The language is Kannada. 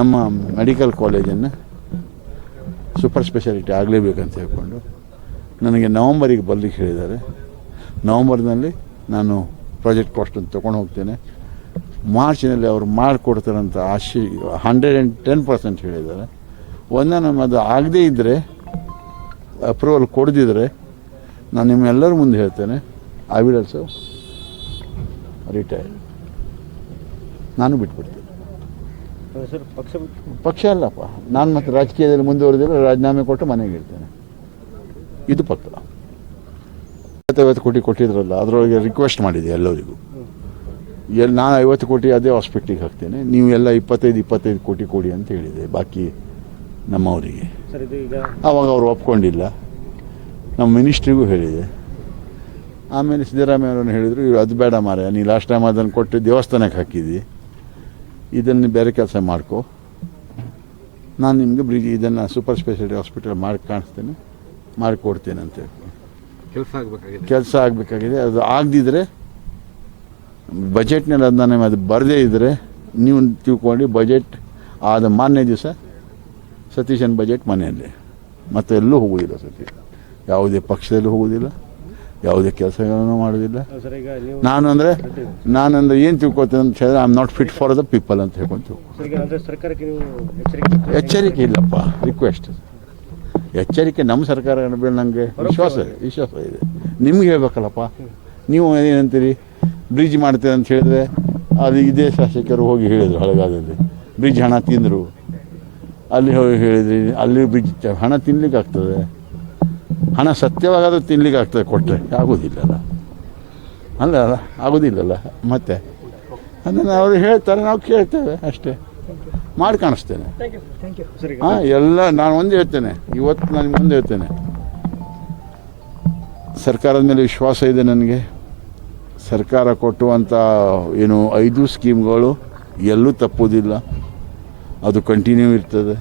ನಮ್ಮ ಮೆಡಿಕಲ್ ಕಾಲೇಜನ್ನು ಸೂಪರ್ ಸ್ಪೆಷಾಲಿಟಿ ಆಗಲೇಬೇಕಂತ ಹೇಳ್ಕೊಂಡು ನನಗೆ ನವಂಬರಿಗೆ ಬರಲಿಕ್ಕೆ ಹೇಳಿದ್ದಾರೆ. ನವಂಬರ್ನಲ್ಲಿ ನಾನು ಪ್ರಾಜೆಕ್ಟ್ ಕಾಸ್ಟನ್ನು ತೊಗೊಂಡು ಹೋಗ್ತೇನೆ. ಮಾರ್ಚ್ನಲ್ಲಿ ಅವರು ಮಾಡಿಕೊಡ್ತಾರಂತ 110% ಹೇಳಿದ್ದಾರೆ. ನಮ್ಮದು ಅದು ಆಗದೇ ಇದ್ದರೆ, ಅಪ್ರೂವಲ್ ಕೊಡದಿದ್ದರೆ ನಾನು ನಿಮ್ಮೆಲ್ಲರ ಮುಂದೆ ಹೇಳ್ತೇನೆ, ಐ ವಿಲ್ ಆಲ್ಸೋ ರಿಟೈರ್. ನಾನು ಬಿಟ್ಬಿಡ್ತೇನೆ. ಸರ್ ಪಕ್ಷ ಅಲ್ಲಪ್ಪ, ನಾನು ಮತ್ತು ರಾಜಕೀಯದಲ್ಲಿ ಮುಂದುವರೆದಿಲ್ಲ, ರಾಜೀನಾಮೆ ಕೊಟ್ಟು ಮನೆಗೆ ಇರ್ತೇನೆ. ಇದು ಪಕ್ಕ. 50 ಕೋಟಿ ಕೊಟ್ಟಿದ್ರಲ್ಲ, ಅದರೊಳಗೆ ರಿಕ್ವೆಸ್ಟ್ ಮಾಡಿದೆ ಎಲ್ಲರಿಗೂ. ನಾನು 50 ಕೋಟಿ ಅದೇ ಹಾಸ್ಪಿಟ್ಲಿಗೆ ಹಾಕ್ತೇನೆ, ನೀವು ಎಲ್ಲ 25 ಕೋಟಿ ಕೊಡಿ ಅಂತ ಹೇಳಿದೆ ಬಾಕಿ ನಮ್ಮವರಿಗೆ. ಆವಾಗ ಅವರು ಒಪ್ಕೊಂಡಿಲ್ಲ. ನಮ್ಮ ಮಿನಿಸ್ಟ್ರಿಗೂ ಹೇಳಿದೆ. ಆಮೇಲೆ ಸಿದ್ದರಾಮಯ್ಯ ಅವರನ್ನು ಹೇಳಿದರು, ಅದು ಬೇಡ ಮಾರೆ, ನೀ ಲಾಸ್ಟ್ ಟೈಮ್ ಅದನ್ನು ಕೊಟ್ಟು ದೇವಸ್ಥಾನಕ್ಕೆ ಹಾಕಿದ್ದಿ, ಇದನ್ನು ಬೇರೆ ಕೆಲಸ ಮಾಡ್ಕೊ, ನಾನು ನಿಮಗೆ ಇದನ್ನು ಸೂಪರ್ ಸ್ಪೆಷಾಲಿಟಿ ಹಾಸ್ಪಿಟಲ್ ಮಾಡಿ ಕಾಣಿಸ್ತೇನೆ, ಮಾಡಿಕೊಡ್ತೇನೆ ಅಂತ ಹೇಳ್ಕೊಂಡು ಕೆಲಸ ಆಗಬೇಕಾಗಿದೆ. ಅದು ಆಗದಿದ್ದರೆ ಬಜೆಟ್ನಲ್ಲಿ ಅದನ್ನ ಅದು ಬರದೇ ಇದ್ದರೆ ನೀವು ತಿಳ್ಕೊಂಡು ಬಜೆಟ್ ಆದ ಮಾನ್ಯ ದಿವಸ ಸತೀಶನ್ ಬಜೆಟ್ ಮನೆಯಲ್ಲಿ ಮತ್ತೆ ಎಲ್ಲೂ ಹೋಗೋದಿಲ್ಲ. ಸತೀಶ್ ಯಾವುದೇ ಪಕ್ಷದಲ್ಲೂ ಹೋಗೋದಿಲ್ಲ, ಯಾವುದೇ ಕೆಲಸಗಳನ್ನು ಮಾಡೋದಿಲ್ಲ. ನಾನಂದ್ರೆ ಏನು ತಿಳ್ಕೊತೇನೆ ಅಂತ ಹೇಳಿದ್ರೆ, I am not fit for the people ಅಂತ ಹೇಳ್ಕೊಂತ. ಎಚ್ಚರಿಕೆ ಇಲ್ಲಪ್ಪ, ರಿಕ್ವೆಸ್ಟ್. ಎಚ್ಚರಿಕೆ ನಮ್ಮ ಸರ್ಕಾರ ಮೇಲೆ ನನಗೆ ವಿಶ್ವಾಸ ಇದೆ. ನಿಮ್ಗೆ ಹೇಳ್ಬೇಕಲ್ಲಪ್ಪ, ನೀವು ಏನಂತೀರಿ, ಬ್ರಿಡ್ಜ್ ಮಾಡ್ತೇವೆ ಅಂತ ಹೇಳಿದ್ರೆ ಅದು ಇದೇ ಶಾಸಕರು ಹೋಗಿ ಹೇಳಿದರು ಹಳಗಾಲದಲ್ಲಿ, ಬ್ರಿಡ್ಜ್ ಹಣ ತಿಂದರು. ಅಲ್ಲಿ ಹೋಗಿ ಹೇಳಿದ್ರಿ, ಅಲ್ಲಿ ಬ್ರಿಡ್ಜ್ ಹಣ ತಿನ್ಲಿಕ್ಕೆ ಆಗ್ತದೆ, ಹಣ ಸತ್ಯವಾಗಾದರೂ ತಿನ್ಲಿಕ್ಕೆ ಆಗ್ತದೆ, ಕೊಟ್ಟರೆ ಆಗೋದಿಲ್ಲಲ್ಲ, ಅಲ್ಲ ಆಗೋದಿಲ್ಲಲ್ಲ. ಮತ್ತೆ ಅದನ್ನು ಅವರು ಹೇಳ್ತಾರೆ, ನಾವು ಕೇಳ್ತೇವೆ ಅಷ್ಟೇ, ಮಾಡಿ ಕಾಣಿಸ್ತೇನೆ. ಹಾಂ, ಎಲ್ಲ ನಾನು ಒಂದು ಹೇಳ್ತೇನೆ, ಇವತ್ತು ನಾನು ಮುಂದೆ ಹೇಳ್ತೇನೆ, ಸರ್ಕಾರದ ಮೇಲೆ ವಿಶ್ವಾಸ ಇದೆ ನನಗೆ. ಸರ್ಕಾರ ಕೊಟ್ಟುವಂಥ 5 ಸ್ಕೀಮ್ಗಳು ಎಲ್ಲೂ ತಪ್ಪೋದಿಲ್ಲ, ಅದು ಕಂಟಿನ್ಯೂ ಇರ್ತದೆ.